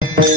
Thank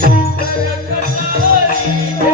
Thank you.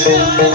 Música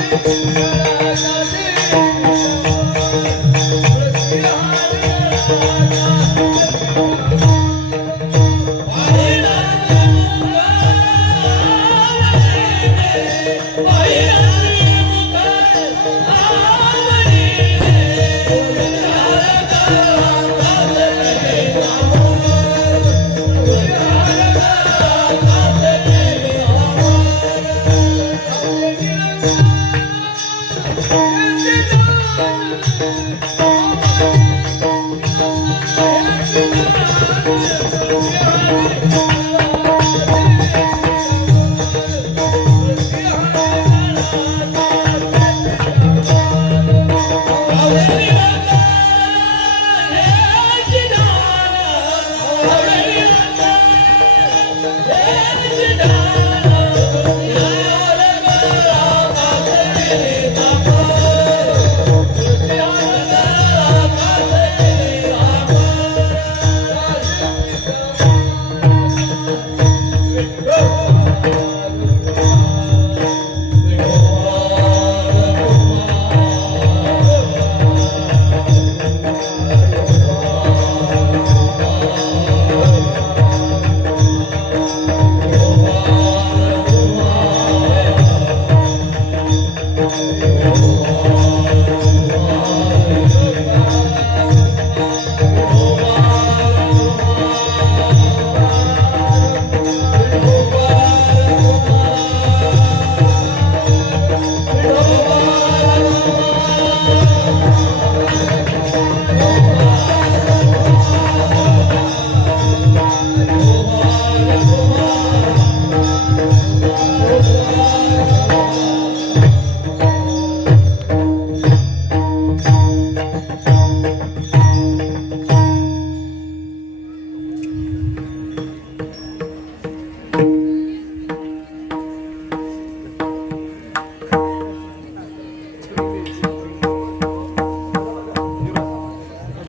Música